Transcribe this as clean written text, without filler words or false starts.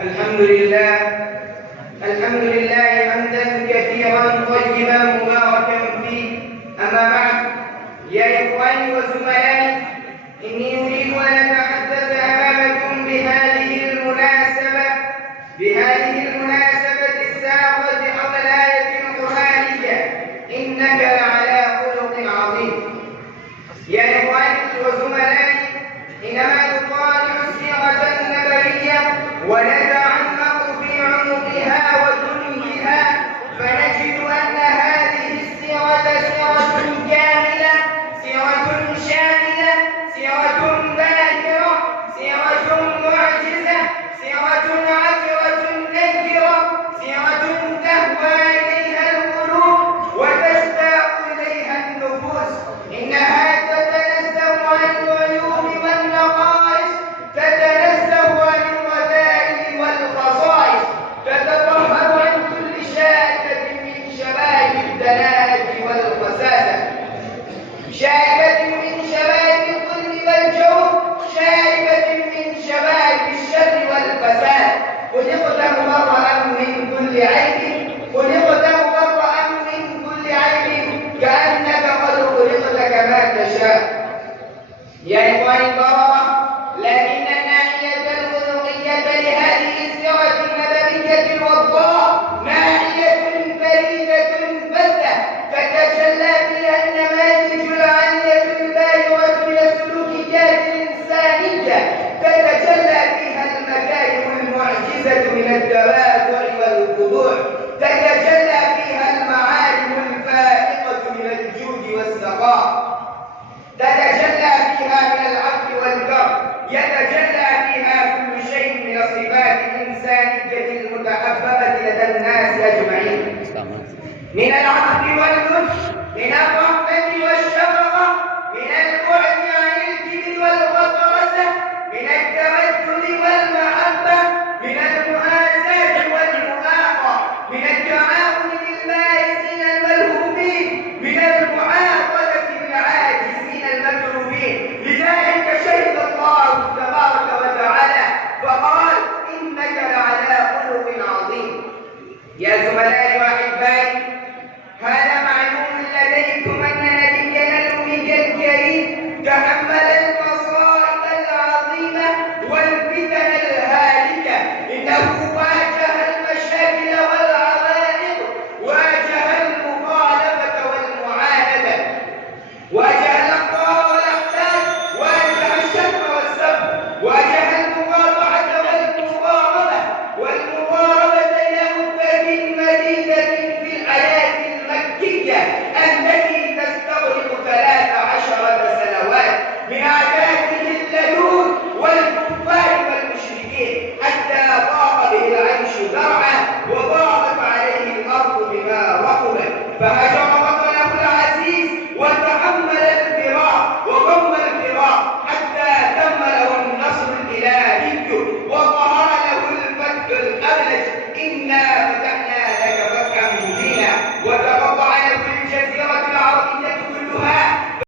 الحمد لله الحمد لله حمدا كثيرا طيبا مباركا فيه. أما بعد، يا إخواني وزملائي، إني أريد أن أتحدث أمامكم بهذه المناسبة الساقة حول الآية القرآنية: إنك لعلى خلق عظيم. يا إخواني وزملائي، حينما نطالع السيرة النبوية ونتعمق في عمقها وتنهها، فنجد أن هذه السيرة سيرة كاملة، سيرة شاملة، سيرة باهرة، سيرة معجزة، سيرة عطرة نيرة، سيرة تهوى إليها القلوب وتشتاق إليها النفوس. إنها تتنزه عن العيوب والنقائص، تتنزه عن الرذائل والخصائص، تتطهر عن كل شائبة من شباب الدناءة والخساسة، شائبة من شباب الظلم والجور، شائبة من شباب الشر والفساد. خلقت مبرأ من كل عيب، خلقت مبرأ من كل عيب، كأنك قد خلقت كما تشاء. يا إخواني البررة، لكن الناحية الخلقية لهذه السيرة النبوية الوضاء ناحية فريدة بتة، تتجلى فيها النماذج العالية الباهرة من السلوكيات الإنسانية، تتجلى فيها المكارم المعجزة من التواضع والخضوع، تتجلى فيها المعالم الفائقة من الجود والسخاء، تتجلى فيها من العدل والكرم، يتجلى فيها كل شيء من الصفات الإنسانية المتحببة لدى الناس أجمعين، من العدل واللطف، من الرحمة والشفقة، من البعد عن الكبر والغطرسة، من التوكل والمحبة، من المؤاساة والمؤاخاة، من التعاون بالبائسين الملهوبين، من المعاقبة بالعاجزين المكروبين. لذلك شهد الله تبارك وتعالى فقال: إنك لعلى خلق عظيم. يا زملائي وأحبائي،